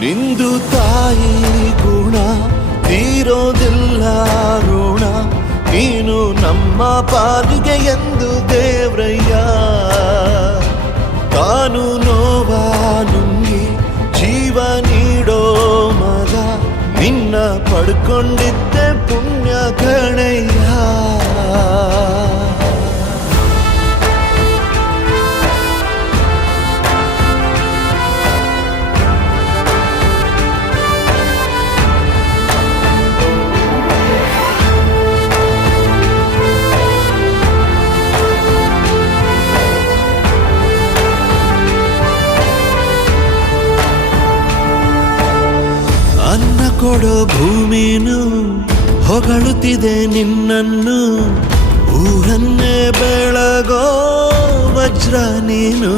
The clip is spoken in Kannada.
ನಿಂದು ತಾಯಿ ಗುಣ ತೀರೋದಿಲ್ಲ ಋಣ, ನೀನು ನಮ್ಮ ಪಾಲಿಗೆ ಎಂದು ದೇವ್ರಯ್ಯ. ತಾನು ನೋವಾ ನುಂಗಿ ಜೀವ ನೀಡೋ ಮಗ, ನಿನ್ನ ಪಡ್ಕೊಂಡಿದ್ದೆ ಪುಣ್ಯ ಗಣಯ್ಯ. ಅನ್ನ ಕೊಡೋ ಭೂಮಿನು ಹೊಗಳುತ್ತಿದೆ ನಿನ್ನನ್ನು, ಊರನ್ನೇ ಬೆಳಗೋ ವಜ್ರ ನೀನು.